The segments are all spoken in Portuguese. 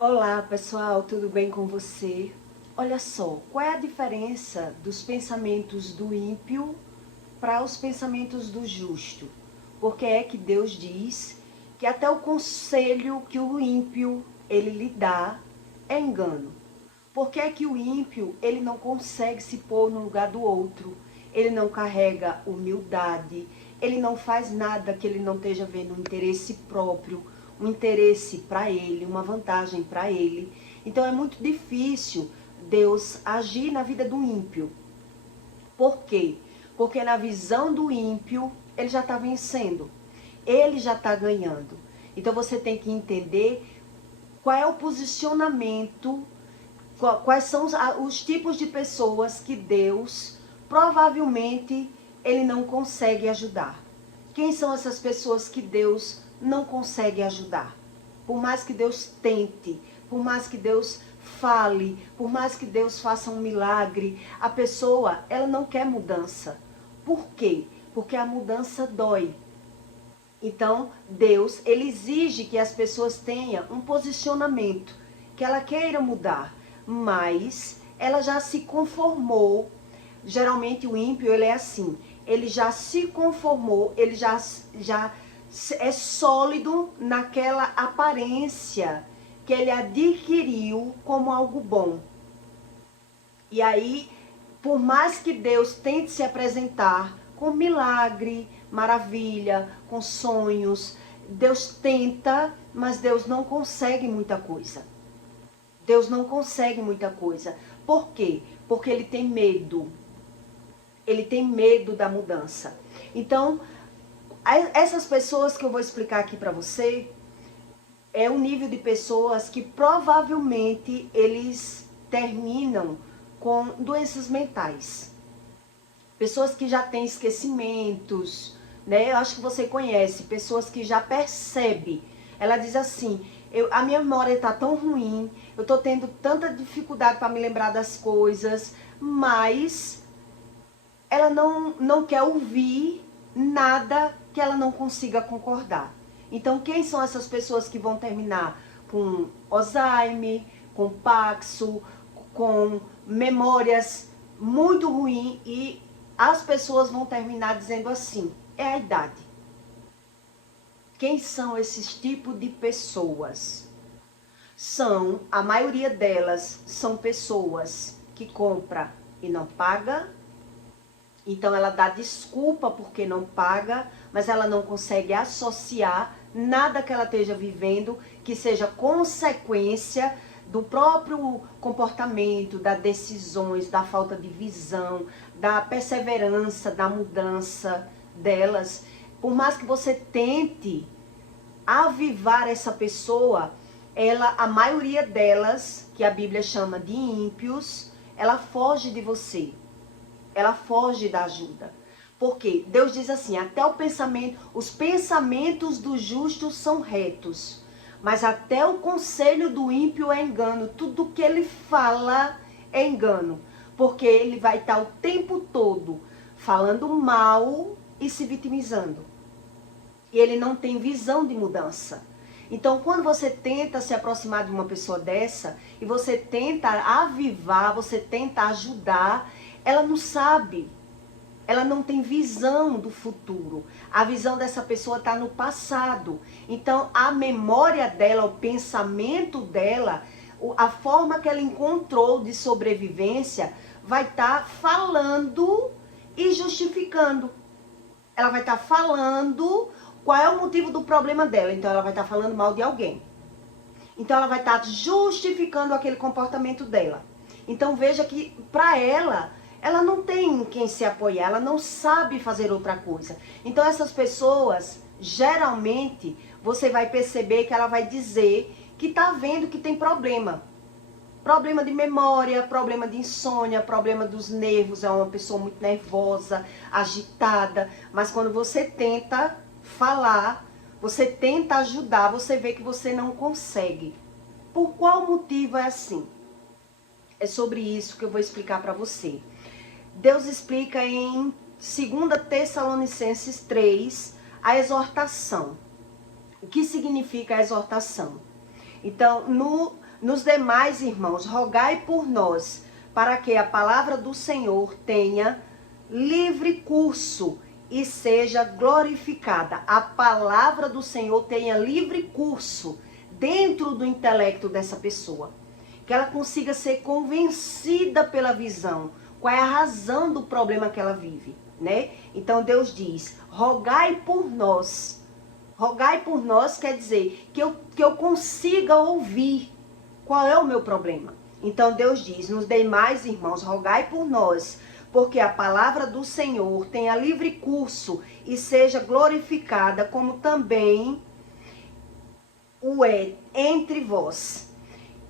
Olá pessoal, tudo bem com você? Olha só, qual é a diferença dos pensamentos do ímpio para os pensamentos do justo? Porque é que Deus diz que até o conselho que o ímpio ele lhe dá é engano. Porque é que o ímpio ele não consegue se pôr no lugar do outro, ele não carrega humildade, ele não faz nada que ele não esteja vendo um interesse próprio, um interesse para ele, uma vantagem para ele. Então é muito difícil Deus agir na vida do ímpio. Por quê? Porque na visão do ímpio ele já está vencendo, ele já está ganhando. Então você tem que entender qual é o posicionamento, quais são os tipos de pessoas que Deus provavelmente ele não consegue ajudar. Quem são essas pessoas que Deus não consegue ajudar? Por mais que Deus tente, por mais que Deus fale, por mais que Deus faça um milagre, a pessoa ela não quer mudança. Por quê? Porque a mudança dói. Então, Deus, ele exige que as pessoas tenham um posicionamento, que ela queira mudar, mas ela já se conformou. Geralmente o ímpio, ele é assim, ele já se conformou, ele já é sólido naquela aparência que ele adquiriu como algo bom. E aí, por mais que Deus tente se apresentar com milagre, maravilha, com sonhos, Deus tenta, mas Deus não consegue muita coisa. Deus não consegue muita coisa. Por quê? Porque ele tem medo. Ele tem medo da mudança. Então, essas pessoas que eu vou explicar aqui para você, é um nível de pessoas que provavelmente eles terminam com doenças mentais. Pessoas que já têm esquecimentos, né? Eu acho que você conhece, pessoas que já percebem. Ela diz assim, a minha memória está tão ruim, eu estou tendo tanta dificuldade para me lembrar das coisas, mas ela não quer ouvir nada que ela não consiga concordar. Então, quem são essas pessoas que vão terminar com Alzheimer, com Paxo, com memórias muito ruins, e as pessoas vão terminar dizendo assim, é a idade. Quem são esses tipos de pessoas? A maioria delas são pessoas que compram e não pagam. Então ela dá desculpa porque não paga, mas ela não consegue associar nada que ela esteja vivendo que seja consequência do próprio comportamento, das decisões, da falta de visão, da perseverança, da mudança delas. Por mais que você tente avivar essa pessoa, a maioria delas, que a Bíblia chama de ímpios, ela foge de você. Ela foge da ajuda. Porque Deus diz assim, até os pensamentos do justo são retos, mas até o conselho do ímpio é engano. Tudo que ele fala é engano. Porque ele vai estar o tempo todo falando mal e se vitimizando. E ele não tem visão de mudança. Então, quando você tenta se aproximar de uma pessoa dessa, e você tenta avivar, você tenta ajudar, ela não sabe, ela não tem visão do futuro. A visão dessa pessoa está no passado. Então, a memória dela, o pensamento dela, a forma que ela encontrou de sobrevivência, vai estar falando e justificando. Ela vai estar falando qual é o motivo do problema dela. Então, ela vai estar falando mal de alguém. Então, ela vai estar justificando aquele comportamento dela. Então, veja que para ela não tem quem se apoiar, ela não sabe fazer outra coisa. Então essas pessoas, geralmente, você vai perceber que ela vai dizer que está vendo que tem problema. Problema de memória, problema de insônia, problema dos nervos, é uma pessoa muito nervosa, agitada. Mas quando você tenta falar, você tenta ajudar, você vê que você não consegue. Por qual motivo é assim? É sobre isso que eu vou explicar para você. Deus explica em 2 Tessalonicenses 3 a exortação. O que significa a exortação? Então, Nos demais, irmãos, rogai por nós, para que a palavra do Senhor tenha livre curso e seja glorificada. A palavra do Senhor tenha livre curso dentro do intelecto dessa pessoa. Que ela consiga ser convencida pela visão. Qual é a razão do problema que ela vive, né? Então Deus diz, rogai por nós. Rogai por nós quer dizer que eu consiga ouvir qual é o meu problema. Então Deus diz, nos demais, irmãos, rogai por nós, porque a palavra do Senhor tenha livre curso e seja glorificada, como também o é entre vós.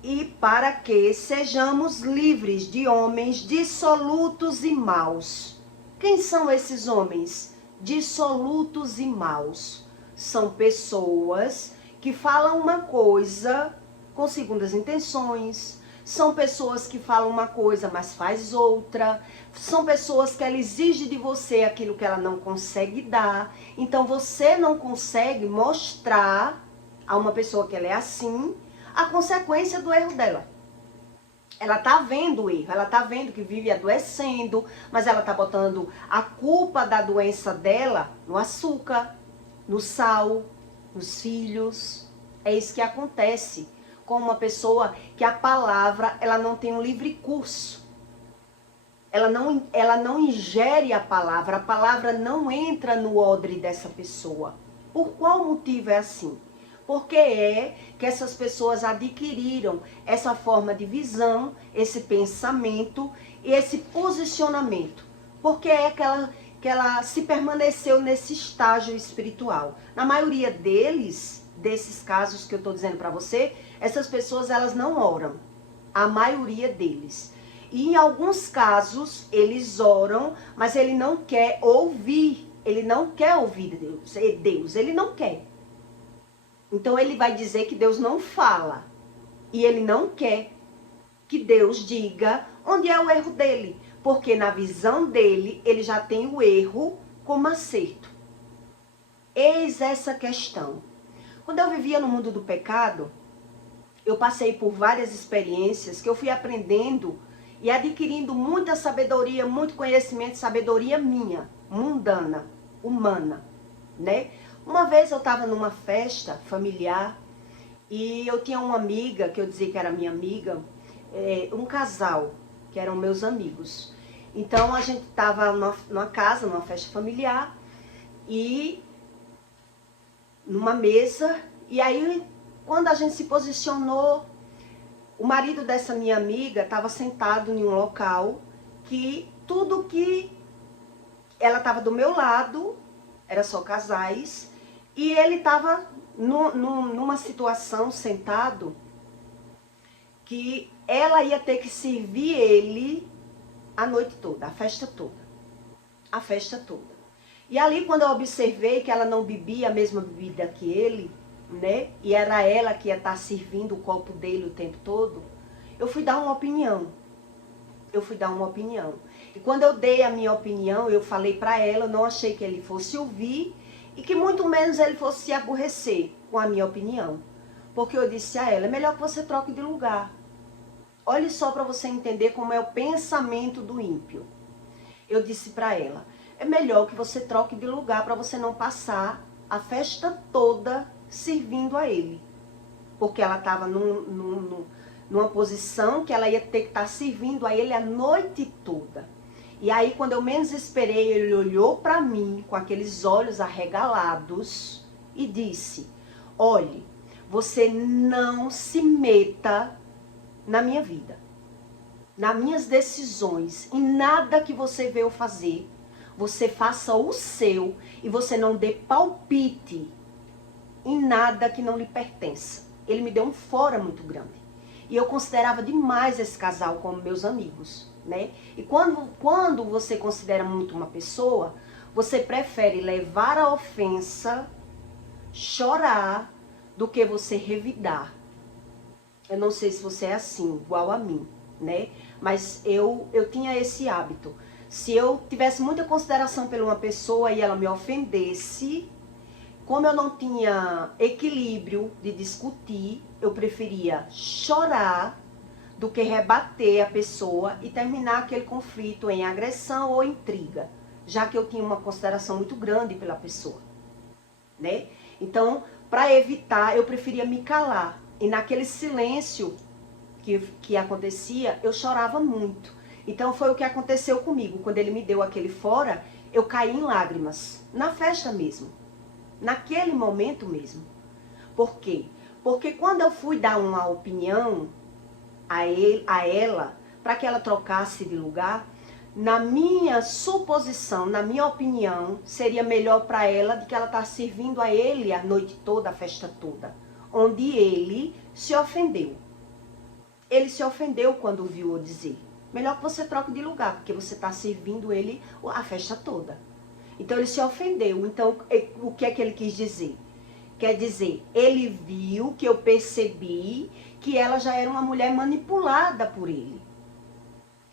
E para que sejamos livres de homens dissolutos e maus. Quem são esses homens dissolutos e maus? São pessoas que falam uma coisa com segundas intenções. São pessoas que falam uma coisa, mas faz outra. São pessoas que ela exige de você aquilo que ela não consegue dar. Então você não consegue mostrar a uma pessoa que ela é assim a consequência do erro dela. Ela tá vendo o erro, ela tá vendo que vive adoecendo, mas ela tá botando a culpa da doença dela no açúcar, no sal, nos filhos. É isso que acontece com uma pessoa que a palavra, ela não tem um livre curso. Ela não ingere a palavra não entra no odre dessa pessoa. Por qual motivo é assim? Porque é que essas pessoas adquiriram essa forma de visão, esse pensamento e esse posicionamento. Porque é que ela se permaneceu nesse estágio espiritual. Na maioria desses casos que eu estou dizendo para você, essas pessoas elas não oram. A maioria deles. E em alguns casos eles oram, mas ele não quer ouvir. Ele não quer ouvir Deus. Ele não quer. Então ele vai dizer que Deus não fala. E ele não quer que Deus diga onde é o erro dele. Porque na visão dele, ele já tem o erro como acerto. Eis essa questão. Quando eu vivia no mundo do pecado, eu passei por várias experiências que eu fui aprendendo e adquirindo muita sabedoria, muito conhecimento, sabedoria minha, mundana, humana, né? Uma vez eu estava numa festa familiar e eu tinha uma amiga, que eu dizia que era minha amiga, um casal, que eram meus amigos. Então a gente estava numa casa, numa festa familiar, e numa mesa, e aí quando a gente se posicionou, o marido dessa minha amiga estava sentado em um local que tudo que ela estava do meu lado, era só casais, e ele estava numa situação sentado que ela ia ter que servir ele a noite toda, a festa toda. A festa toda. E ali quando eu observei que ela não bebia a mesma bebida que ele, né? E era ela que ia estar servindo o copo dele o tempo todo, eu fui dar uma opinião. E quando eu dei a minha opinião, eu falei pra ela, eu não achei que ele fosse ouvir e que muito menos ele fosse se aborrecer com a minha opinião. Porque eu disse a ela, é melhor que você troque de lugar. Olhe só para você entender como é o pensamento do ímpio. Eu disse para ela, é melhor que você troque de lugar para você não passar a festa toda servindo a ele. Porque ela estava numa posição que ela ia ter que estar servindo a ele a noite toda. E aí, quando eu menos esperei, ele olhou para mim com aqueles olhos arregalados e disse, olhe, você não se meta na minha vida, nas minhas decisões, em nada que você veio fazer, você faça o seu e você não dê palpite em nada que não lhe pertença. Ele me deu um fora muito grande. E eu considerava demais esse casal como meus amigos, né? E quando você considera muito uma pessoa, você prefere levar a ofensa, chorar, do que você revidar. Eu não sei se você é assim, igual a mim, né? Mas eu tinha esse hábito. Se eu tivesse muita consideração por uma pessoa e ela me ofendesse, como eu não tinha equilíbrio de discutir, eu preferia chorar do que rebater a pessoa e terminar aquele conflito em agressão ou intriga, já que eu tinha uma consideração muito grande pela pessoa, né? Então, para evitar, eu preferia me calar. E naquele silêncio que acontecia, eu chorava muito. Então, foi o que aconteceu comigo. Quando ele me deu aquele fora, eu caí em lágrimas, na festa mesmo. Naquele momento mesmo. Por quê? Porque quando eu fui dar uma opinião a ela, para que ela trocasse de lugar, na minha suposição, na minha opinião, seria melhor para ela de que ela tá servindo a ele a noite toda, a festa toda. Onde ele se ofendeu. Ele se ofendeu quando viu eu dizer: melhor que você troque de lugar, porque você está servindo ele a festa toda. Então ele se ofendeu. Então o que é que ele quis dizer? Quer dizer, ele viu que eu percebi que ela já era uma mulher manipulada por ele.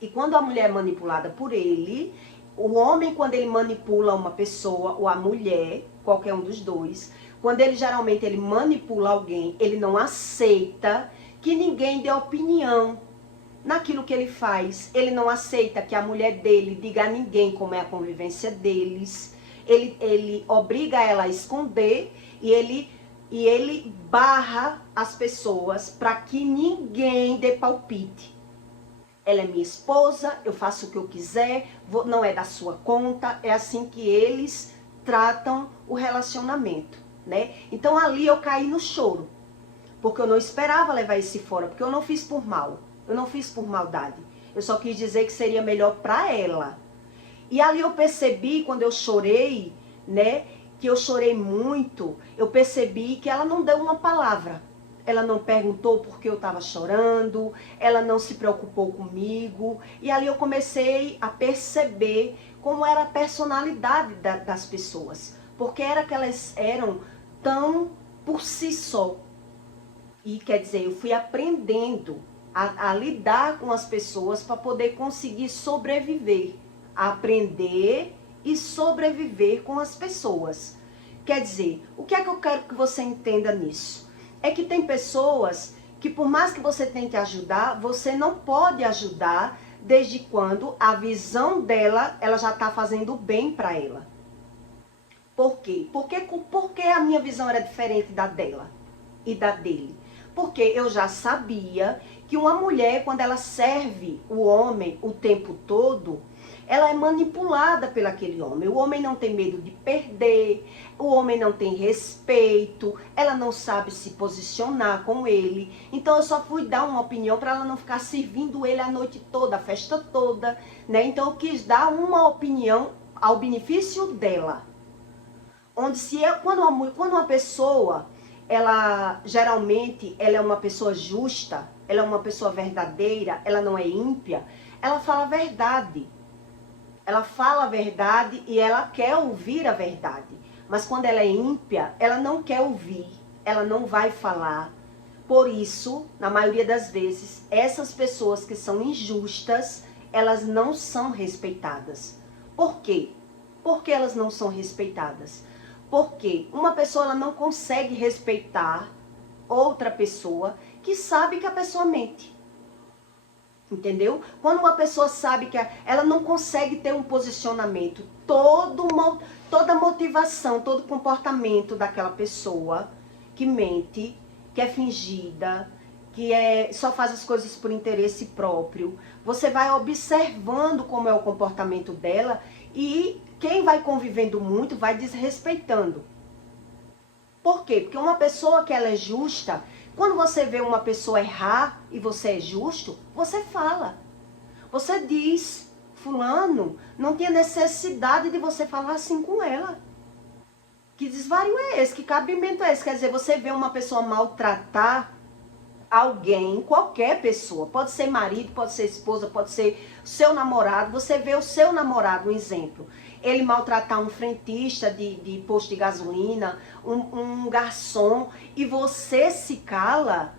E quando a mulher é manipulada por ele, o homem, quando ele manipula uma pessoa, ou a mulher, qualquer um dos dois, quando ele geralmente ele manipula alguém, ele não aceita que ninguém dê opinião naquilo que ele faz. Ele não aceita que a mulher dele diga a ninguém como é a convivência deles. Ele obriga ela a esconder e ele barra as pessoas para que ninguém dê palpite. Ela é minha esposa, eu faço o que eu quiser, não é da sua conta. É assim que eles tratam o relacionamento, né? Então ali eu caí no choro, porque eu não esperava levar esse fora, porque eu não fiz por mal, eu não fiz por maldade. Eu só quis dizer que seria melhor para ela. E ali eu percebi, quando eu chorei, né, que eu chorei muito, eu percebi que ela não deu uma palavra. Ela não perguntou por que eu estava chorando, ela não se preocupou comigo. E ali eu comecei a perceber como era a personalidade das pessoas. Porque era que elas eram tão por si só. E quer dizer, eu fui aprendendo a lidar com as pessoas para poder conseguir sobreviver. Aprender e sobreviver com as pessoas. Quer dizer, o que é que eu quero que você entenda nisso? É que tem pessoas que por mais que você tente ajudar, você não pode ajudar desde quando a visão dela, ela já está fazendo bem para ela. Por quê? Porque a minha visão era diferente da dela e da dele. Porque eu já sabia que uma mulher, quando ela serve o homem o tempo todo, ela é manipulada pelo aquele homem. O homem não tem medo de perder, o homem não tem respeito, ela não sabe se posicionar com ele. Então eu só fui dar uma opinião para ela não ficar servindo ele a noite toda, a festa toda, né? Então eu quis dar uma opinião ao benefício dela. Onde quando uma pessoa, ela geralmente ela é uma pessoa justa, ela é uma pessoa verdadeira, ela não é ímpia, ela fala a verdade. Ela fala a verdade e ela quer ouvir a verdade. Mas quando ela é ímpia, ela não quer ouvir, ela não vai falar. Por isso, na maioria das vezes, essas pessoas que são injustas, elas não são respeitadas. Por quê? Por que elas não são respeitadas? Porque uma pessoa ela não consegue respeitar outra pessoa que sabe que a pessoa mente. Entendeu? Quando uma pessoa sabe que ela não consegue ter um posicionamento, toda motivação, todo comportamento daquela pessoa que mente, que é fingida, só faz as coisas por interesse próprio, você vai observando como é o comportamento dela e quem vai convivendo muito vai desrespeitando. Por quê? Porque uma pessoa que ela é justa, quando você vê uma pessoa errar e você é justo, você fala. Você diz, fulano, não tinha necessidade de você falar assim com ela. Que desvario é esse? Que cabimento é esse? Quer dizer, você vê uma pessoa maltratar alguém, qualquer pessoa, pode ser marido, pode ser esposa, pode ser seu namorado, você vê o seu namorado, um exemplo, ele maltratar um frentista de posto de gasolina, um garçom, e você se cala,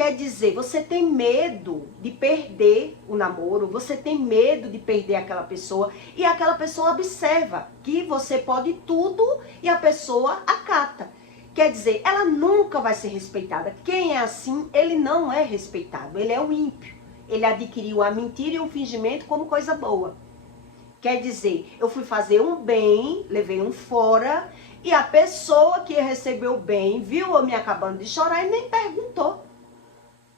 quer dizer, você tem medo de perder o namoro, você tem medo de perder aquela pessoa, e aquela pessoa observa que você pode tudo e a pessoa acata. Quer dizer, ela nunca vai ser respeitada. Quem é assim, ele não é respeitado, ele é um ímpio. Ele adquiriu a mentira e o fingimento como coisa boa. Quer dizer, eu fui fazer um bem, levei um fora, e a pessoa que recebeu o bem viu eu me acabando de chorar e nem perguntou.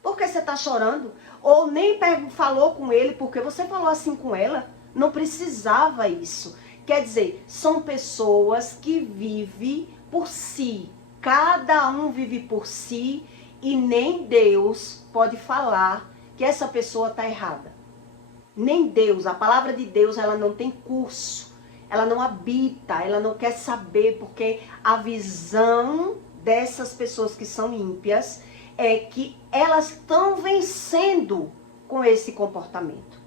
Por que você está chorando? Ou nem falou com ele, porque você falou assim com ela. Não precisava isso. Quer dizer, são pessoas que vivem por si. Cada um vive por si e nem Deus pode falar que essa pessoa está errada. Nem Deus, a palavra de Deus, ela não tem curso. Ela não habita, ela não quer saber, porque a visão dessas pessoas que são ímpias é que elas estão vencendo com esse comportamento.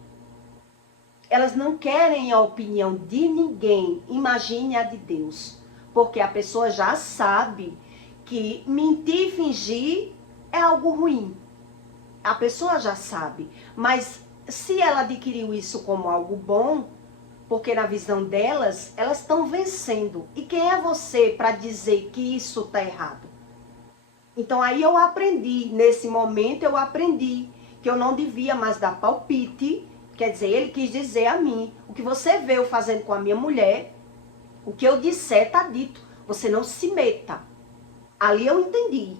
Elas não querem a opinião de ninguém, imagine a de Deus. Porque a pessoa já sabe que mentir e fingir é algo ruim. A pessoa já sabe, mas se ela adquiriu isso como algo bom, porque na visão delas, elas estão vencendo. E quem é você para dizer que isso está errado? Então aí eu aprendi, nesse momento eu aprendi que eu não devia mais dar palpite. Quer dizer, ele quis dizer a mim, o que você vê eu fazendo com a minha mulher, o que eu disser está dito, você não se meta. Ali eu entendi.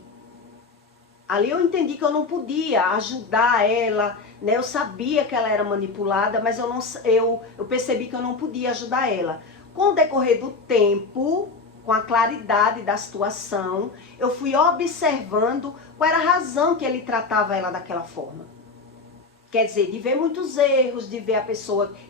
Ali eu entendi que eu não podia ajudar ela, né? Eu sabia que ela era manipulada, mas eu percebi que eu não podia ajudar ela. Com o decorrer do tempo, com a claridade da situação, eu fui observando qual era a razão que ele tratava ela daquela forma. Quer dizer, de ver muitos erros, de ver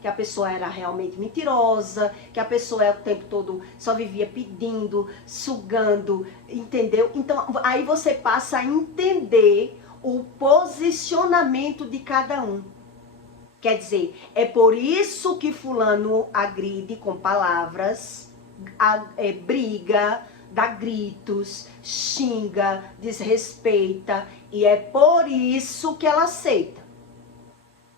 que a pessoa era realmente mentirosa, que a pessoa o tempo todo só vivia pedindo, sugando, entendeu? Então, aí você passa a entender o posicionamento de cada um. Quer dizer, é por isso que fulano agride com palavras, briga, dá gritos, xinga, desrespeita, e é por isso que ela aceita.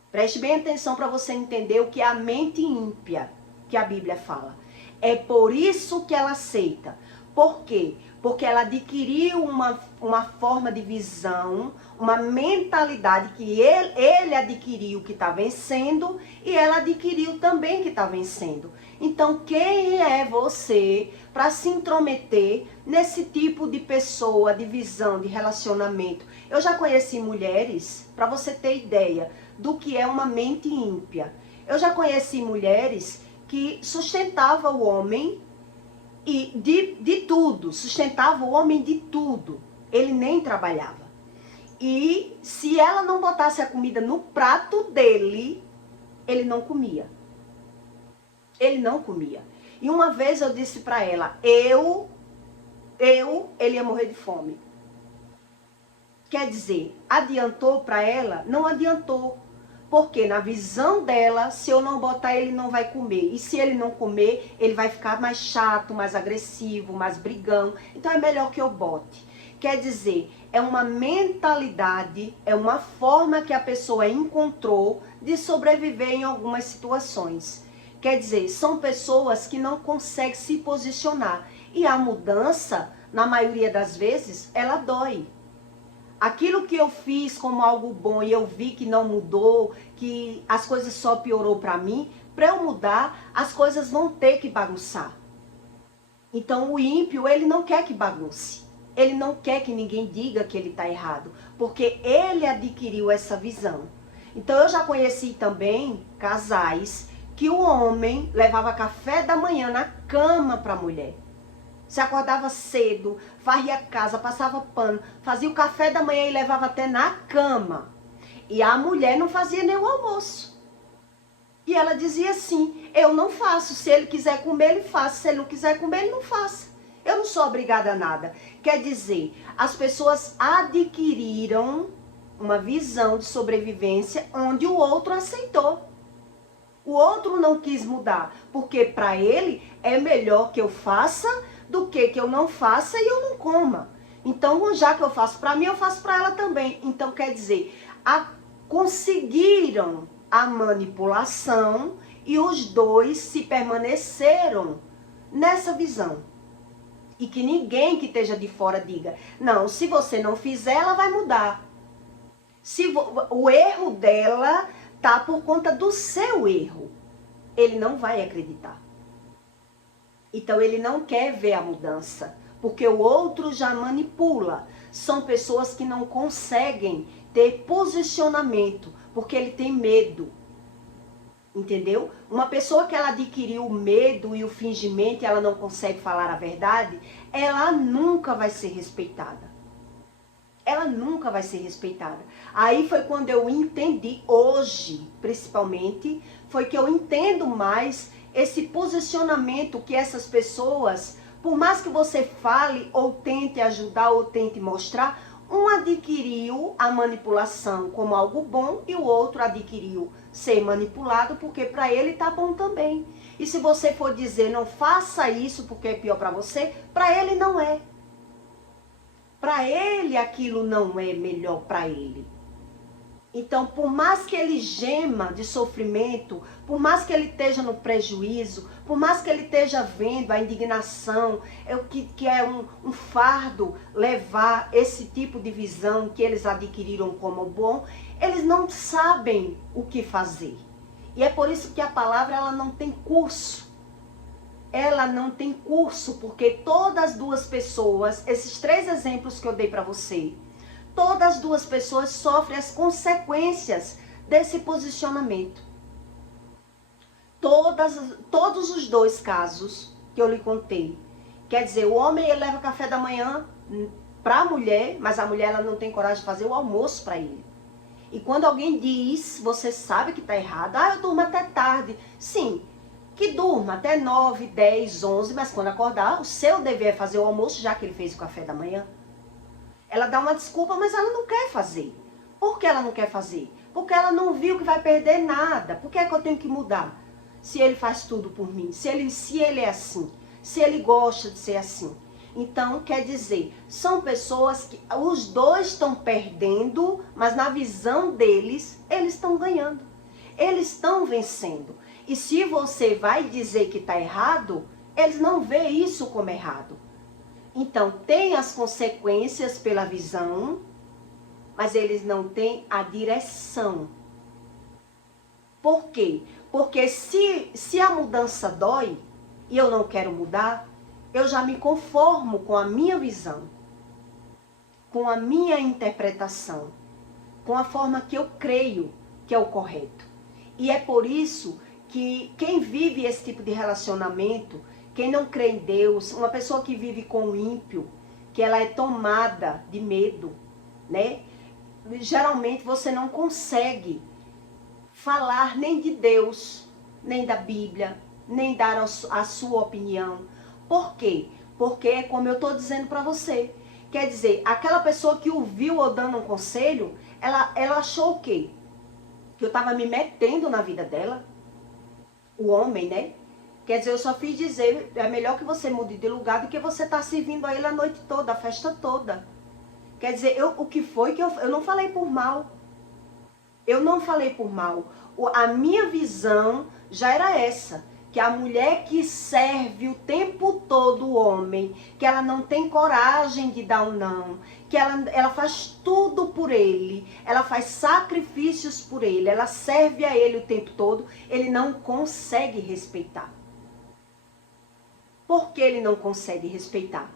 Preste bem atenção para você entender o que é a mente ímpia que a Bíblia fala. É por isso que ela aceita. Por quê? Porque ela adquiriu uma forma de visão, uma mentalidade que ele adquiriu que está vencendo e ela adquiriu também que está vencendo. Então, quem é você para se intrometer nesse tipo de pessoa, de visão, de relacionamento? Eu já conheci mulheres, para você ter ideia do que é uma mente ímpia. Eu já conheci mulheres que sustentavam o homem e de tudo, sustentava o homem de tudo. Ele nem trabalhava. E se ela não botasse a comida no prato dele, ele não comia. Ele não comia. E uma vez eu disse para ela, ele ia morrer de fome. Quer dizer, adiantou para ela? Não adiantou. Porque na visão dela, se eu não botar, ele não vai comer. E se ele não comer, ele vai ficar mais chato, mais agressivo, mais brigão. Então é melhor que eu bote. Quer dizer, é uma mentalidade, é uma forma que a pessoa encontrou de sobreviver em algumas situações. Quer dizer, são pessoas que não conseguem se posicionar. E a mudança, na maioria das vezes, ela dói. Aquilo que eu fiz como algo bom e eu vi que não mudou, que as coisas só piorou para mim, para eu mudar, as coisas vão ter que bagunçar. Então o ímpio, ele não quer que bagunce. Ele não quer que ninguém diga que ele está errado, porque ele adquiriu essa visão. Então eu já conheci também casais que o homem levava café da manhã na cama para a mulher. Se acordava cedo, varria a casa, passava pano, fazia o café da manhã e levava até na cama. E a mulher não fazia nem o almoço. E ela dizia assim, eu não faço, se ele quiser comer, ele faça, se ele não quiser comer, ele não faça. Eu não sou obrigada a nada. Quer dizer, as pessoas adquiriram uma visão de sobrevivência onde o outro aceitou. O outro não quis mudar, porque para ele é melhor que eu faça do que eu não faça e eu não coma. Então, já que eu faço para mim, eu faço para ela também. Então, quer dizer, conseguiram a manipulação e os dois se permaneceram nessa visão. E que ninguém que esteja de fora diga, não, se você não fizer, ela vai mudar. O erro dela tá por conta do seu erro. Ele não vai acreditar. Então ele não quer ver a mudança, porque o outro já manipula. São pessoas que não conseguem ter posicionamento, porque ele tem medo. Entendeu? Uma pessoa que ela adquiriu o medo e o fingimento e ela não consegue falar a verdade, ela nunca vai ser respeitada. Ela nunca vai ser respeitada. Aí foi quando eu entendi, hoje principalmente, foi que eu entendo mais esse posicionamento que essas pessoas, por mais que você fale ou tente ajudar ou tente mostrar, um adquiriu a manipulação como algo bom e o outro adquiriu ser manipulado porque para ele tá bom também. E se você for dizer não faça isso porque é pior para você, para ele não é. Para ele aquilo não é melhor para ele. Então, por mais que ele gema de sofrimento, por mais que ele esteja no prejuízo, por mais que ele esteja vendo a indignação, que é um fardo levar esse tipo de visão que eles adquiriram como bom, eles não sabem o que fazer. E é por isso que a palavra ela não tem curso. Ela não tem curso, porque todas as duas pessoas, esses 3 exemplos que eu dei para você, todas as duas pessoas sofrem as consequências desse posicionamento. Todos os 2 casos que eu lhe contei. Quer dizer, o homem ele leva café da manhã para a mulher, mas a mulher ela não tem coragem de fazer o almoço para ele. E quando alguém diz, você sabe que está errado, eu durmo até tarde. Sim, que durma até 9, 10, 11, mas quando acordar, o seu dever é fazer o almoço, já que ele fez o café da manhã. Ela dá uma desculpa, mas ela não quer fazer. Por que ela não quer fazer? Porque ela não viu que vai perder nada. Por que é que eu tenho que mudar? Se ele faz tudo por mim, se ele é assim, se ele gosta de ser assim. Então, quer dizer, são pessoas que os dois estão perdendo, mas na visão deles, eles estão ganhando. Eles estão vencendo. E se você vai dizer que está errado, eles não veem isso como errado. Então, tem as consequências pela visão, mas eles não têm a direção. Por quê? Porque se a mudança dói e eu não quero mudar, eu já me conformo com a minha visão, com a minha interpretação, com a forma que eu creio que é o correto. E é por isso que quem vive esse tipo de relacionamento, quem não crê em Deus, uma pessoa que vive com o ímpio, que ela é tomada de medo, né? Geralmente você não consegue falar nem de Deus, nem da Bíblia, nem dar a sua opinião. Por quê? Porque é como eu estou dizendo para você. Quer dizer, aquela pessoa que o viu ou dando um conselho, ela achou o quê? Que eu estava me metendo na vida dela. O homem, né? Quer dizer, eu só fiz dizer, é melhor que você mude de lugar do que você estar servindo a ele a noite toda, a festa toda. Quer dizer, o que foi que eu não falei por mal. Eu não falei por mal. A minha visão já era essa. Que a mulher que serve o tempo todo o homem, que ela não tem coragem de dar um não, que ela faz tudo por ele, ela faz sacrifícios por ele, ela serve a ele o tempo todo, ele não consegue respeitar. Por que ele não consegue respeitar?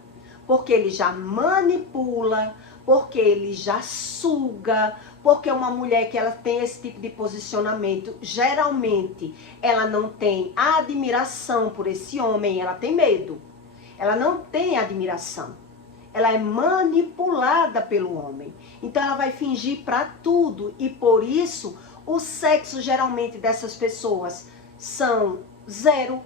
Porque ele já manipula, porque ele já suga, porque uma mulher que ela tem esse tipo de posicionamento, geralmente ela não tem admiração por esse homem, ela tem medo. Ela não tem admiração. Ela é manipulada pelo homem. Então ela vai fingir para tudo e por isso o sexo geralmente dessas pessoas são 0.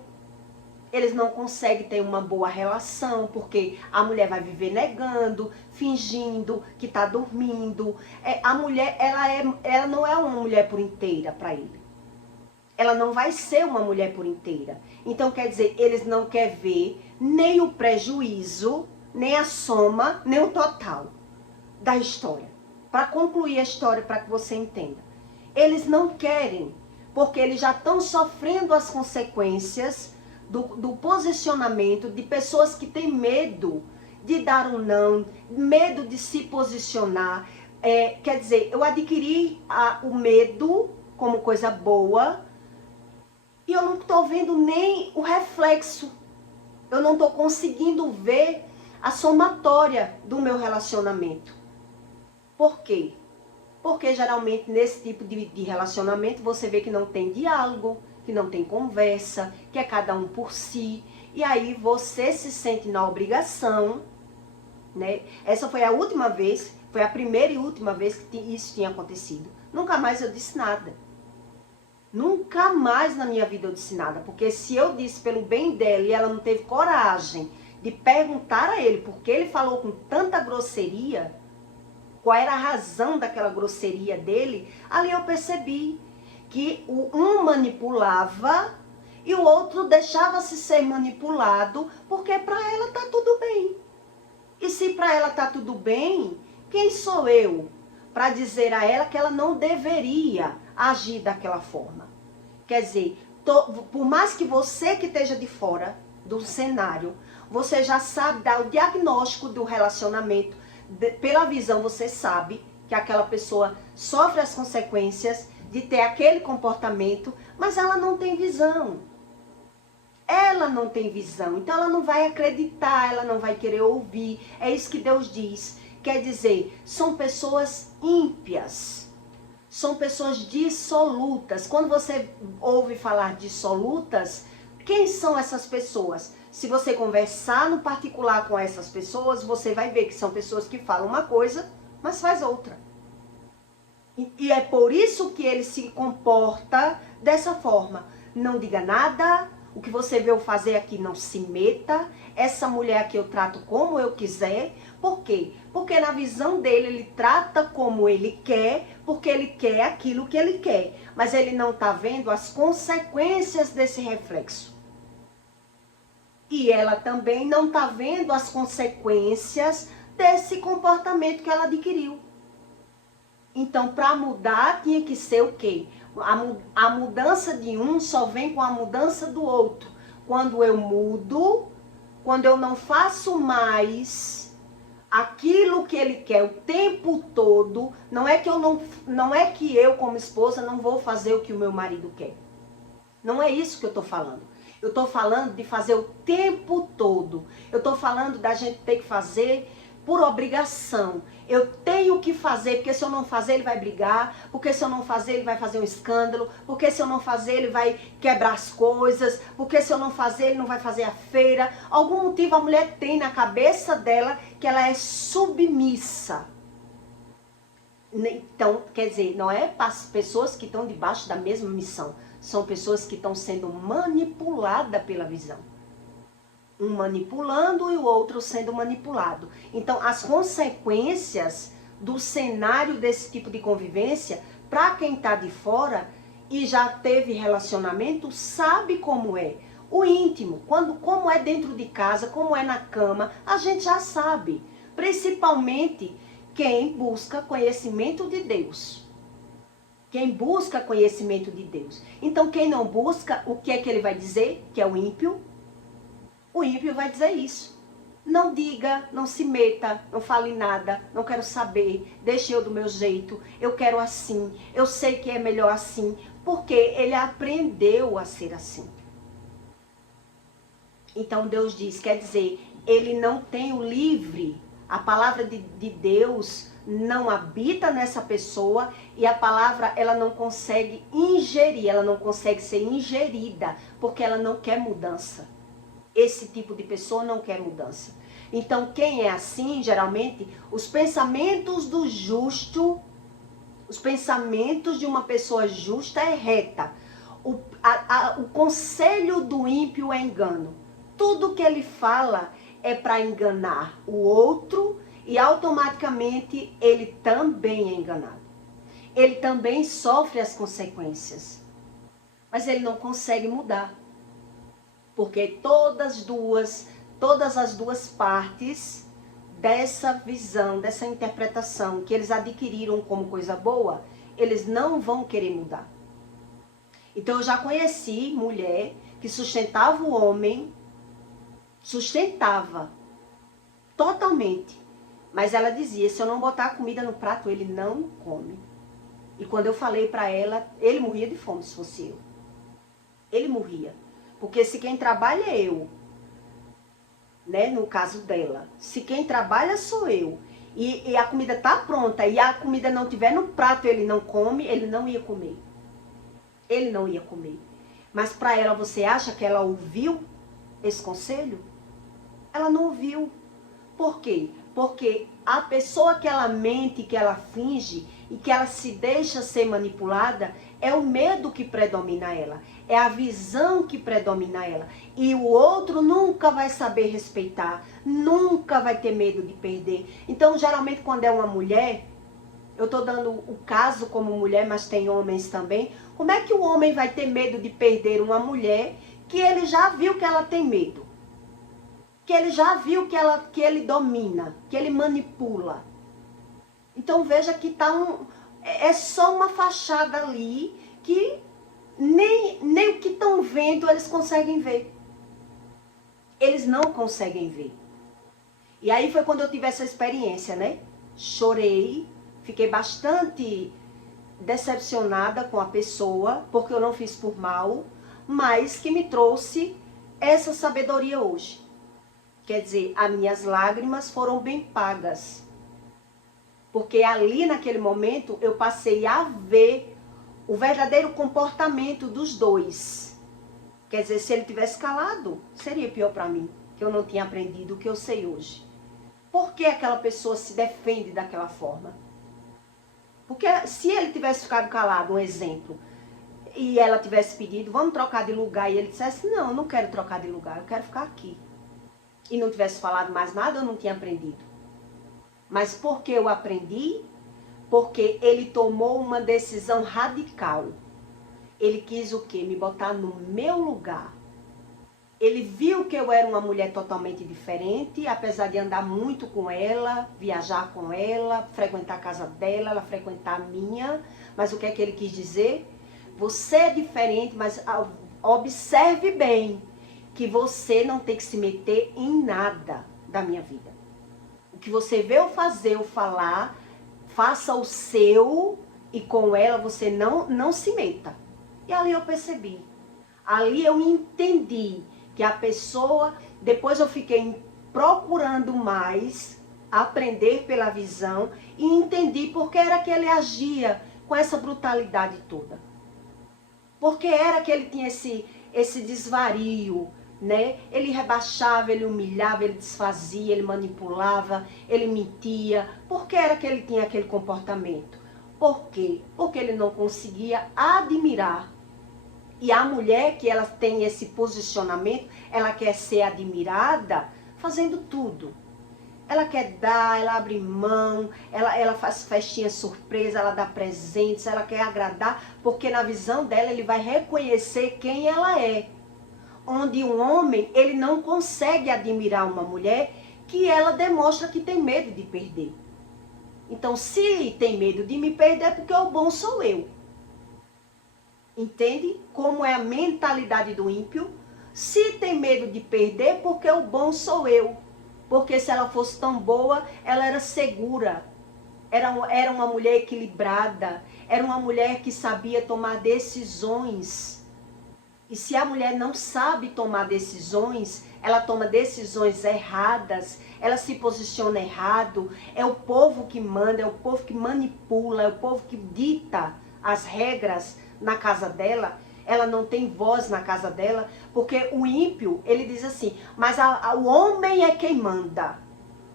Eles não conseguem ter uma boa relação, porque a mulher vai viver negando, fingindo que está dormindo. A mulher, ela não é uma mulher por inteira para ele. Ela não vai ser uma mulher por inteira. Então, quer dizer, eles não querem ver nem o prejuízo, nem a soma, nem o total da história. Para concluir a história, para que você entenda. Eles não querem, porque eles já estão sofrendo as consequências do posicionamento de pessoas que têm medo de dar um não, medo de se posicionar. Quer dizer, eu adquiri o medo como coisa boa e eu não estou vendo nem o reflexo. Eu não estou conseguindo ver a somatória do meu relacionamento. Por quê? Porque geralmente nesse tipo de relacionamento você vê que não tem diálogo, que não tem conversa, que é cada um por si. E aí você se sente na obrigação, né? Essa foi a última vez, foi a primeira e última vez que isso tinha acontecido. Nunca mais eu disse nada. Nunca mais na minha vida eu disse nada. Porque se eu disse pelo bem dela e ela não teve coragem de perguntar a ele por que ele falou com tanta grosseria, qual era a razão daquela grosseria dele, ali eu percebi que um manipulava e o outro deixava-se ser manipulado, porque para ela tá tudo bem. E se para ela tá tudo bem, quem sou eu para dizer a ela que ela não deveria agir daquela forma? Quer dizer, por mais que você que esteja de fora do cenário, você já sabe dar o diagnóstico do relacionamento, pela visão você sabe que aquela pessoa sofre as consequências de ter aquele comportamento, mas ela não tem visão. Ela não tem visão, então ela não vai acreditar, ela não vai querer ouvir. É isso que Deus diz. Quer dizer, são pessoas ímpias, são pessoas dissolutas. Quando você ouve falar dissolutas, quem são essas pessoas? Se você conversar no particular com essas pessoas, você vai ver que são pessoas que falam uma coisa, mas faz outra. E é por isso que ele se comporta dessa forma. Não diga nada, o que você vê eu fazer aqui não se meta, essa mulher aqui eu trato como eu quiser. Por quê? Porque na visão dele, ele trata como ele quer, porque ele quer aquilo que ele quer. Mas ele não está vendo as consequências desse reflexo. E ela também não está vendo as consequências desse comportamento que ela adquiriu. Então, para mudar, tinha que ser o quê? A mudança de um só vem com a mudança do outro. Quando eu mudo, quando eu não faço mais aquilo que ele quer o tempo todo, não é que eu como esposa não vou fazer o que o meu marido quer. Não é isso que eu estou falando. Eu estou falando de fazer o tempo todo. Eu estou falando da gente ter que fazer por obrigação. Eu tenho que fazer, porque se eu não fazer ele vai brigar, porque se eu não fazer ele vai fazer um escândalo, porque se eu não fazer ele vai quebrar as coisas, porque se eu não fazer ele não vai fazer a feira. Algum motivo a mulher tem na cabeça dela que ela é submissa. Então, quer dizer, não é para as pessoas que estão debaixo da mesma missão. São pessoas que estão sendo manipuladas pela visão. Um manipulando e o outro sendo manipulado. Então, as consequências do cenário desse tipo de convivência, para quem está de fora e já teve relacionamento, sabe como é. O íntimo, como é dentro de casa, como é na cama, a gente já sabe. Principalmente quem busca conhecimento de Deus. Quem busca conhecimento de Deus. Então, quem não busca, o que é que ele vai dizer? Que é o ímpio. O ímpio vai dizer isso. Não diga, não se meta, não fale nada, não quero saber, deixe eu do meu jeito, eu quero assim, eu sei que é melhor assim, porque ele aprendeu a ser assim. Então Deus diz, quer dizer, ele não tem o livre, a palavra de Deus não habita nessa pessoa e a palavra ela não consegue ingerir, ela não consegue ser ingerida, porque ela não quer mudança. Esse tipo de pessoa não quer mudança. Então, quem é assim, geralmente, os pensamentos do justo, os pensamentos de uma pessoa justa é reta. O conselho do ímpio é engano. Tudo que ele fala é para enganar o outro e automaticamente ele também é enganado. Ele também sofre as consequências. Mas ele não consegue mudar. Porque todas as duas partes dessa visão, dessa interpretação que eles adquiriram como coisa boa, eles não vão querer mudar. Então eu já conheci mulher que sustentava o homem, sustentava totalmente. Mas ela dizia, se eu não botar a comida no prato, ele não come. E quando eu falei para ela, ele morria de fome se fosse eu. Ele morria. Porque se quem trabalha é eu, né, no caso dela. Se quem trabalha sou eu. E a comida tá pronta e a comida não tiver no prato, ele não come, ele não ia comer. Ele não ia comer. Mas para ela, você acha que ela ouviu esse conselho? Ela não ouviu. Por quê? Porque a pessoa que ela mente, que ela finge e que ela se deixa ser manipulada, é o medo que predomina ela. É a visão que predomina ela. E o outro nunca vai saber respeitar, nunca vai ter medo de perder. Então, geralmente, quando é uma mulher, eu estou dando o caso como mulher, mas tem homens também. Como é que o homem vai ter medo de perder uma mulher que ele já viu que ela tem medo? Que ele já viu que ele domina, que ele manipula. Então veja que é só uma fachada ali que nem o que estão vendo eles conseguem ver. Eles não conseguem ver. E aí foi quando eu tive essa experiência, né? Chorei, fiquei bastante decepcionada com a pessoa, porque eu não fiz por mal, mas que me trouxe essa sabedoria hoje. Quer dizer, as minhas lágrimas foram bem pagas. Porque ali naquele momento eu passei a ver o verdadeiro comportamento dos dois. Quer dizer, se ele tivesse calado, seria pior para mim, que eu não tinha aprendido o que eu sei hoje. Por que aquela pessoa se defende daquela forma? Porque se ele tivesse ficado calado, um exemplo, e ela tivesse pedido, vamos trocar de lugar, e ele dissesse, não, eu não quero trocar de lugar, eu quero ficar aqui. E não tivesse falado mais nada, eu não tinha aprendido. Mas por que eu aprendi? Porque ele tomou uma decisão radical. Ele quis o quê? Me botar no meu lugar. Ele viu que eu era uma mulher totalmente diferente, apesar de andar muito com ela, viajar com ela, frequentar a casa dela, ela frequentar a minha. Mas o que é que ele quis dizer? Você é diferente, mas observe bem que você não tem que se meter em nada da minha vida. O que você vê eu fazer, eu falar, faça o seu e com ela você não se meta. E ali eu percebi. Ali eu entendi que a pessoa, depois eu fiquei procurando mais, aprender pela visão e entendi por que era que ele agia com essa brutalidade toda. Por que era que ele tinha esse desvario, né? Ele rebaixava, ele humilhava, ele desfazia, ele manipulava, ele mentia. Por que era que ele tinha aquele comportamento? Por quê? Porque ele não conseguia admirar. E a mulher que ela tem esse posicionamento, ela quer ser admirada fazendo tudo. Ela quer dar, ela abre mão, ela faz festinha surpresa, ela dá presentes, ela quer agradar, porque na visão dela ele vai reconhecer quem ela é. Onde um homem, ele não consegue admirar uma mulher que ela demonstra que tem medo de perder. Então, se tem medo de me perder, é porque o bom sou eu. Entende como é a mentalidade do ímpio? Se tem medo de perder, porque o bom sou eu. Porque se ela fosse tão boa, ela era segura. Era uma mulher equilibrada. Era uma mulher que sabia tomar decisões. E se a mulher não sabe tomar decisões, ela toma decisões erradas, ela se posiciona errado, é o povo que manda, é o povo que manipula, é o povo que dita as regras na casa dela, ela não tem voz na casa dela, porque o ímpio, ele diz assim, mas o homem é quem manda,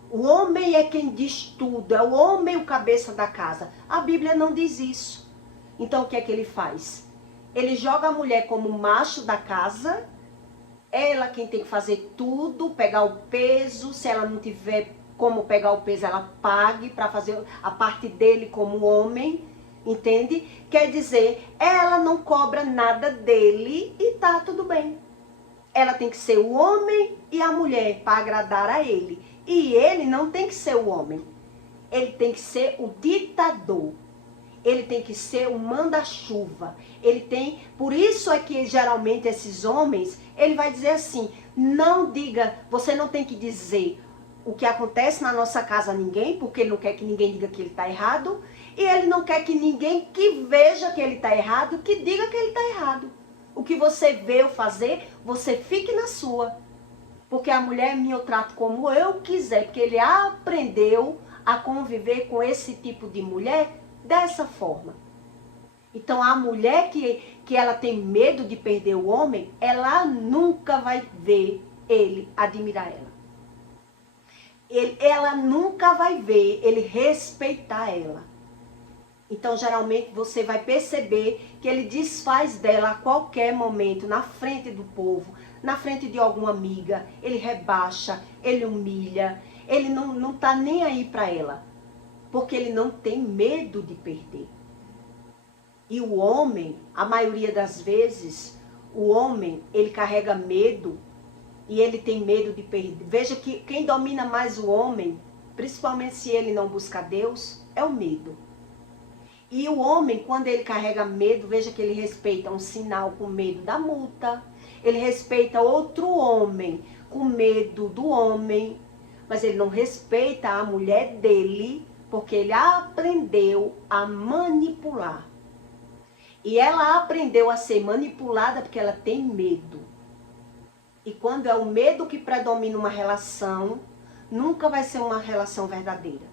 o homem é quem diz tudo, é o homem o cabeça da casa. A Bíblia não diz isso. Então o que é que ele faz? Ele joga a mulher como macho da casa, ela quem tem que fazer tudo, pegar o peso, se ela não tiver como pegar o peso, ela pague para fazer a parte dele como homem, entende? Quer dizer, ela não cobra nada dele e tá tudo bem. Ela tem que ser o homem e a mulher para agradar a ele. E ele não tem que ser o homem. Ele tem que ser o ditador. Ele tem que ser o manda-chuva. Ele tem... Por isso é que geralmente esses homens, ele vai dizer assim, não diga, você não tem que dizer o que acontece na nossa casa a ninguém, porque ele não quer que ninguém diga que ele está errado. E ele não quer que ninguém que veja que ele está errado, que diga que ele está errado. O que você vê eu fazer, você fique na sua. Porque a mulher minha eu trato como eu quiser, porque ele aprendeu a conviver com esse tipo de mulher dessa forma. Então a mulher que ela tem medo de perder o homem, ela nunca vai ver ele admirar ela. Ela nunca vai ver ele respeitar ela. Então geralmente você vai perceber que ele desfaz dela a qualquer momento, na frente do povo, na frente de alguma amiga, ele rebaixa, ele humilha, ele não tá nem aí para ela, porque ele não tem medo de perder. E o homem, a maioria das vezes, o homem, ele carrega medo e ele tem medo de perder. Veja que quem domina mais o homem, principalmente se ele não busca Deus, é o medo. E o homem, quando ele carrega medo, veja que ele respeita um sinal com medo da multa, ele respeita outro homem com medo do homem, mas ele não respeita a mulher dele, porque ele aprendeu a manipular. E ela aprendeu a ser manipulada porque ela tem medo. E quando é o medo que predomina uma relação, nunca vai ser uma relação verdadeira.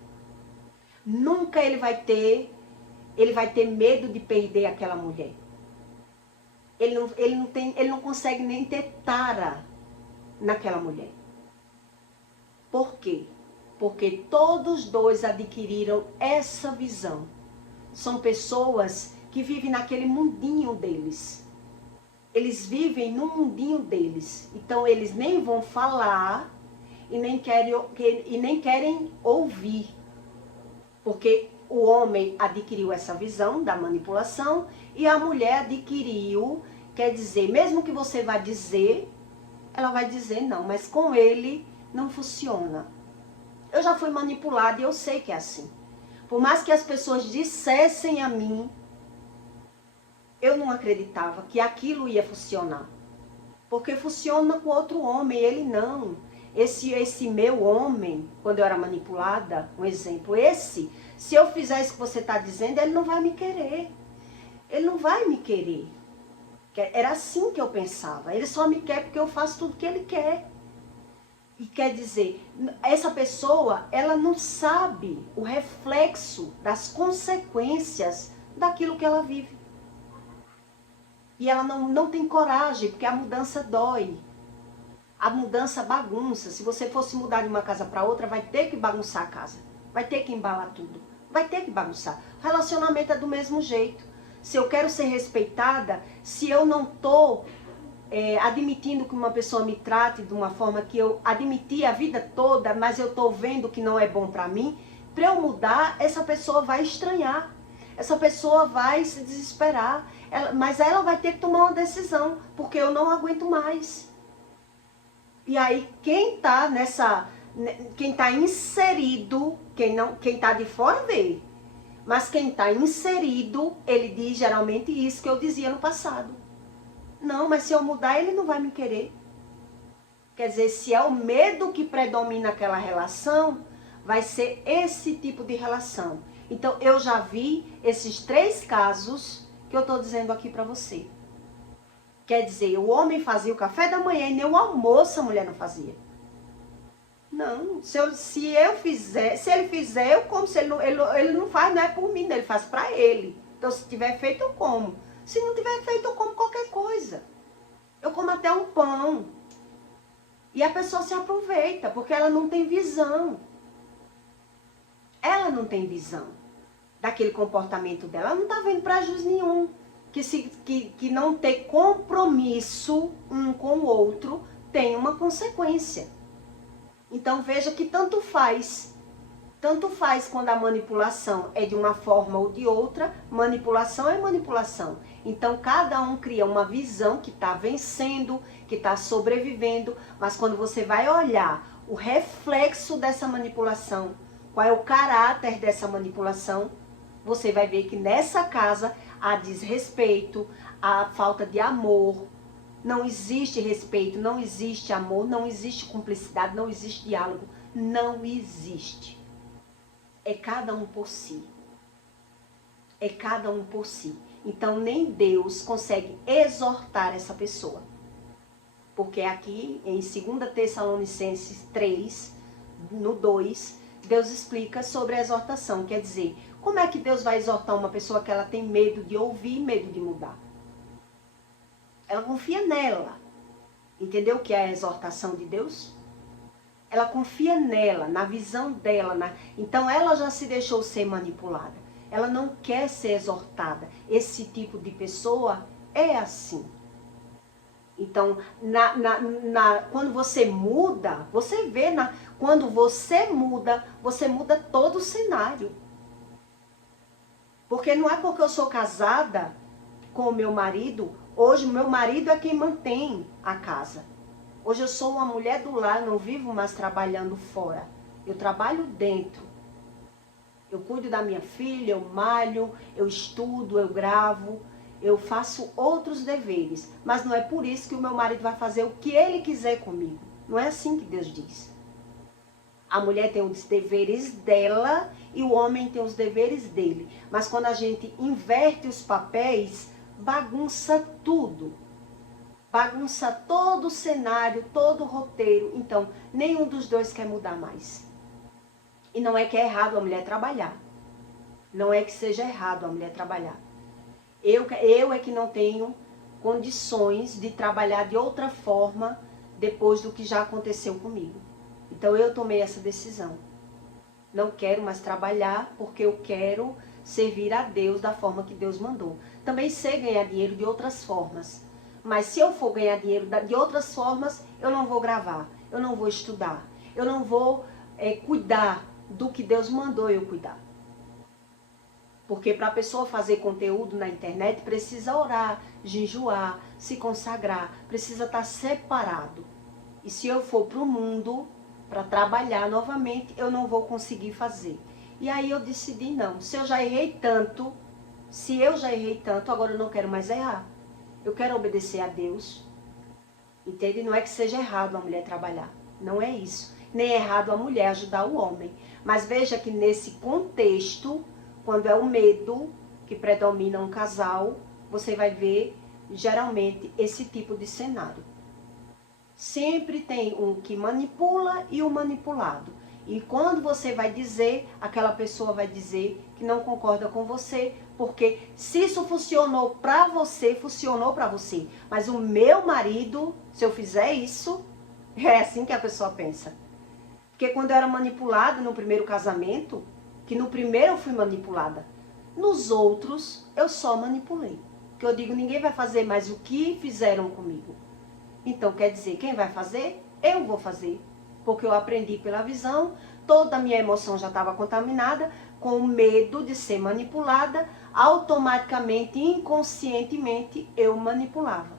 Nunca ele vai ter medo de perder aquela mulher. Ele não consegue nem ter tara naquela mulher. Por quê? Porque todos dois adquiriram essa visão. São pessoas que vivem naquele mundinho deles. Eles vivem no mundinho deles. Então eles nem vão falar e nem querem ouvir. Porque o homem adquiriu essa visão da manipulação e a mulher adquiriu, quer dizer, mesmo que você vá dizer, ela vai dizer não, mas com ele não funciona. Eu já fui manipulada e eu sei que é assim. Por mais que as pessoas dissessem a mim, eu não acreditava que aquilo ia funcionar. Porque funciona com outro homem, ele não. Esse meu homem, quando eu era manipulada, um exemplo, se eu fizer isso que você está dizendo, ele não vai me querer. Ele não vai me querer. Era assim que eu pensava. Ele só me quer porque eu faço tudo que ele quer. E quer dizer, essa pessoa, ela não sabe o reflexo das consequências daquilo que ela vive. E ela não tem coragem, porque a mudança dói. A mudança bagunça. Se você fosse mudar de uma casa para outra, vai ter que bagunçar a casa. Vai ter que embalar tudo. Vai ter que bagunçar. Relacionamento é do mesmo jeito. Se eu quero ser respeitada, se eu não estou admitindo que uma pessoa me trate de uma forma que eu admiti a vida toda, mas eu estou vendo que não é bom para mim, para eu mudar, essa pessoa vai estranhar. Essa pessoa vai se desesperar. Mas ela vai ter que tomar uma decisão, porque eu não aguento mais. E aí, quem está inserido, quem está de fora vê. Mas quem está inserido, ele diz geralmente isso que eu dizia no passado. Não, mas se eu mudar, ele não vai me querer. Quer dizer, se é o medo que predomina aquela relação, vai ser esse tipo de relação. Então, eu já vi esses 3 casos que eu estou dizendo aqui para você. Quer dizer, o homem fazia o café da manhã e nem o almoço a mulher não fazia. Não, se ele fizer, eu como. Se ele não faz, não é por mim, ele faz para ele. Então, se tiver feito, eu como. Se não tiver feito, eu como qualquer coisa. Eu como até um pão. E a pessoa se aproveita, porque ela não tem visão. Ela não tem visão daquele comportamento dela. Ela não está vendo prejuízo nenhum. Que não ter compromisso um com o outro tem uma consequência. Então veja que tanto faz quando a manipulação é de uma forma ou de outra, manipulação é manipulação. Então cada um cria uma visão que está vencendo, que está sobrevivendo, mas quando você vai olhar o reflexo dessa manipulação, qual é o caráter dessa manipulação, você vai ver que nessa casa há desrespeito, há falta de amor, não existe respeito, não existe amor, não existe cumplicidade, não existe diálogo, não existe. É cada um por si. É cada um por si. Então nem Deus consegue exortar essa pessoa. Porque aqui em 2 Tessalonicenses 3, no 2, Deus explica sobre a exortação. Quer dizer, como é que Deus vai exortar uma pessoa que ela tem medo de ouvir e medo de mudar? Ela confia nela. Entendeu o que é a exortação de Deus? Ela confia nela, na visão dela. Então ela já se deixou ser manipulada. Ela não quer ser exortada. Esse tipo de pessoa é assim. Então, quando você muda, você vê, quando você muda todo o cenário. Porque não é porque eu sou casada com o meu marido, hoje o meu marido é quem mantém a casa. Hoje eu sou uma mulher do lar, não vivo mais trabalhando fora. Eu trabalho dentro. Eu cuido da minha filha, eu malho, eu estudo, eu gravo, eu faço outros deveres. Mas não é por isso que o meu marido vai fazer o que ele quiser comigo. Não é assim que Deus diz. A mulher tem os deveres dela e o homem tem os deveres dele. Mas quando a gente inverte os papéis, bagunça tudo. Bagunça todo o cenário, todo o roteiro. Então, nenhum dos dois quer mudar mais. E não é que é errado a mulher trabalhar. Não é que seja errado a mulher trabalhar. Eu é que não tenho condições de trabalhar de outra forma depois do que já aconteceu comigo. Então eu tomei essa decisão. Não quero mais trabalhar porque eu quero servir a Deus da forma que Deus mandou. Também sei ganhar dinheiro de outras formas. Mas se eu for ganhar dinheiro de outras formas, eu não vou gravar, eu não vou estudar, eu não vou cuidar do que Deus mandou eu cuidar. Porque para a pessoa fazer conteúdo na internet, precisa orar, jejuar, se consagrar, precisa estar separado. E se eu for para o mundo, para trabalhar novamente, eu não vou conseguir fazer. E aí eu decidi, não, se eu já errei tanto, agora eu não quero mais errar. Eu quero obedecer a Deus, entende? Não é que seja errado a mulher trabalhar, não é isso. Nem é errado a mulher ajudar o homem. Mas veja que nesse contexto, quando é o medo que predomina um casal, você vai ver geralmente esse tipo de cenário. Sempre tem um que manipula e o manipulado. E quando você vai dizer, aquela pessoa vai dizer que não concorda com você, porque se isso funcionou pra você, funcionou pra você. Mas o meu marido, se eu fizer isso, é assim que a pessoa pensa. Porque quando eu era manipulada no primeiro casamento, que no primeiro eu fui manipulada, nos outros eu só manipulei. Que eu digo, ninguém vai fazer mais o que fizeram comigo. Então quer dizer, quem vai fazer? Eu vou fazer. Porque eu aprendi pela visão, toda a minha emoção já estava contaminada, com o medo de ser manipulada, automaticamente, inconscientemente, eu manipulava.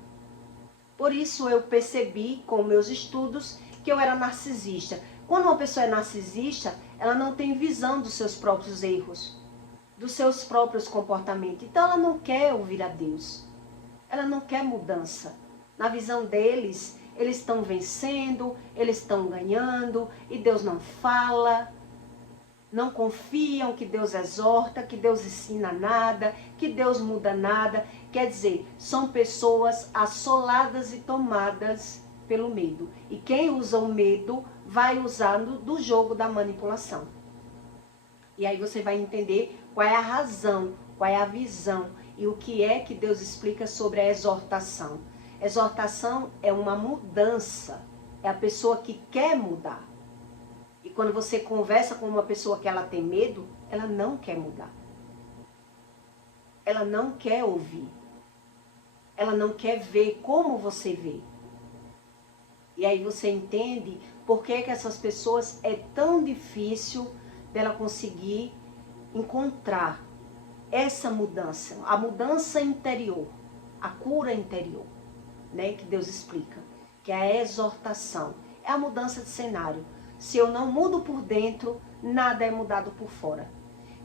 Por isso eu percebi com meus estudos que eu era narcisista. Quando uma pessoa é narcisista, ela não tem visão dos seus próprios erros, dos seus próprios comportamentos. Então ela não quer ouvir a Deus. Ela não quer mudança. Na visão deles, eles estão vencendo, eles estão ganhando, e Deus não fala. Não confiam que Deus exorta, que Deus ensina nada, que Deus muda nada. Quer dizer, são pessoas assoladas e tomadas pelo medo. E quem usa o medo vai usar do jogo da manipulação. E aí você vai entender qual é a razão, qual é a visão e o que é que Deus explica sobre a exortação. Exortação é uma mudança, é a pessoa que quer mudar. E quando você conversa com uma pessoa que ela tem medo, ela não quer mudar. Ela não quer ouvir. Ela não quer ver como você vê. E aí você entende por que essas pessoas é tão difícil dela conseguir encontrar essa mudança, a mudança interior, a cura interior, né, que Deus explica, que é a exortação, é a mudança de cenário. se eu não mudo por dentro, nada é mudado por fora.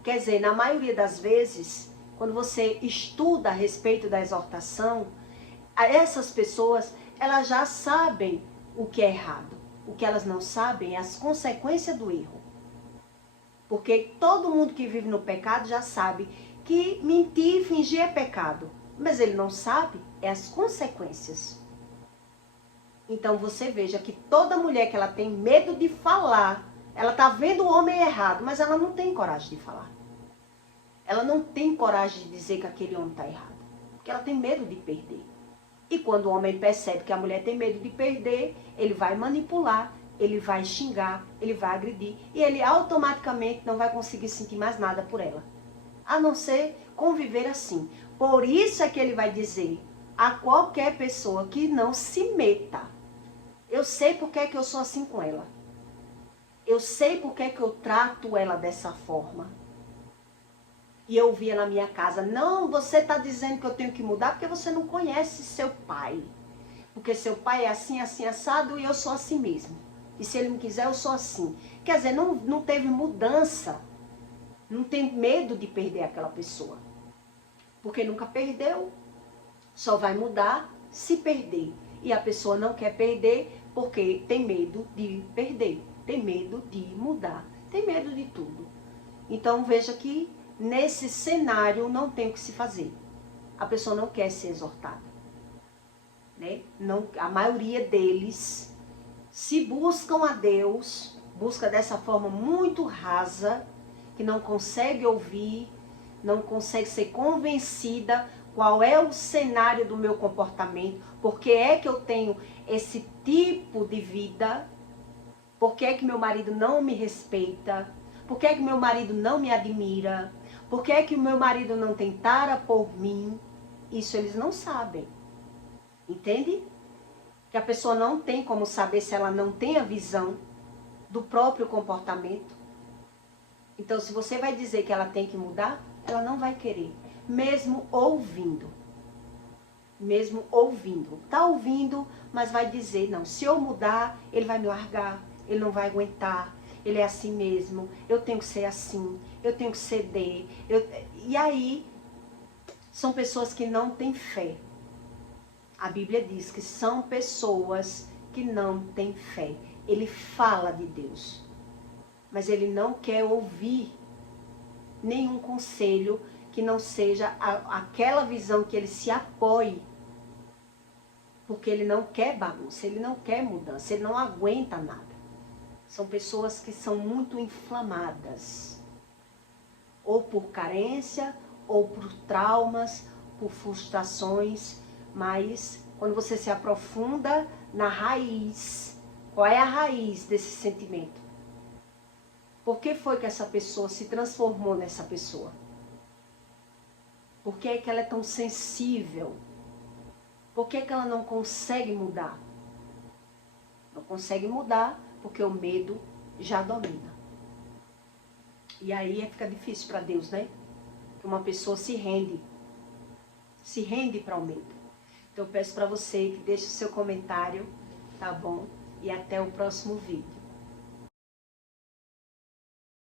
Quer dizer, na maioria das vezes, quando você estuda a respeito da exortação, essas pessoas, elas já sabem o que é errado. O que elas não sabem é as consequências do erro. Porque todo mundo que vive no pecado já sabe que mentir e fingir é pecado. Mas ele não sabe é as consequências. Então você veja que toda mulher que ela tem medo de falar, ela está vendo o homem errado, mas ela não tem coragem de falar. Ela não tem coragem de dizer que aquele homem está errado. Porque ela tem medo de perder. E quando o homem percebe que a mulher tem medo de perder, ele vai manipular, ele vai xingar, ele vai agredir. E ele automaticamente não vai conseguir sentir mais nada por ela. A não ser conviver assim. Por isso é que ele vai dizer a qualquer pessoa que não se meta. Eu sei porque é que eu sou assim com ela. Eu sei porque é que eu trato ela dessa forma. E eu via na minha casa, não, você está dizendo que eu tenho que mudar porque você não conhece seu pai. Porque seu pai é assim, assim, assado e eu sou assim mesmo. E se ele não quiser, eu sou assim. Quer dizer, não teve mudança. Não tem medo de perder aquela pessoa. Porque nunca perdeu. Só vai mudar se perder. E a pessoa não quer perder porque tem medo de perder. Tem medo de mudar. Tem medo de tudo. Então veja que nesse cenário não tem o que se fazer. A pessoa não quer ser exortada. Né? Não, a maioria deles, se buscam a Deus, busca dessa forma muito rasa, que não consegue ouvir, não consegue ser convencida qual é o cenário do meu comportamento, porque é que eu tenho esse tipo de vida, porque é que meu marido não me respeita, porque é que meu marido não me admira, porque é que o meu marido não tem tara por mim. Isso eles não sabem. Entende? Que a pessoa não tem como saber se ela não tem a visão do próprio comportamento. Então, se você vai dizer que ela tem que mudar, ela não vai querer. Mesmo ouvindo. Mesmo ouvindo. Tá ouvindo, mas vai dizer, não, se eu mudar, ele vai me largar, ele não vai aguentar, ele é assim mesmo, eu tenho que ser assim, eu tenho que ceder. E aí, são pessoas que não têm fé. A Bíblia diz que são pessoas que não têm fé. Ele fala de Deus, mas ele não quer ouvir nenhum conselho que não seja aquela visão que ele se apoie. Porque ele não quer bagunça, ele não quer mudança, ele não aguenta nada. São pessoas que são muito inflamadas. Ou por carência, ou por traumas, por frustrações. Mas quando você se aprofunda na raiz, qual é a raiz desse sentimento? Por que foi que essa pessoa se transformou nessa pessoa? Por que é que ela é tão sensível? Por que é que ela não consegue mudar? Não consegue mudar porque o medo já domina. E aí fica difícil para Deus, né? Que uma pessoa se rende para o medo. Então eu peço para você que deixe o seu comentário, tá bom? E até o próximo vídeo.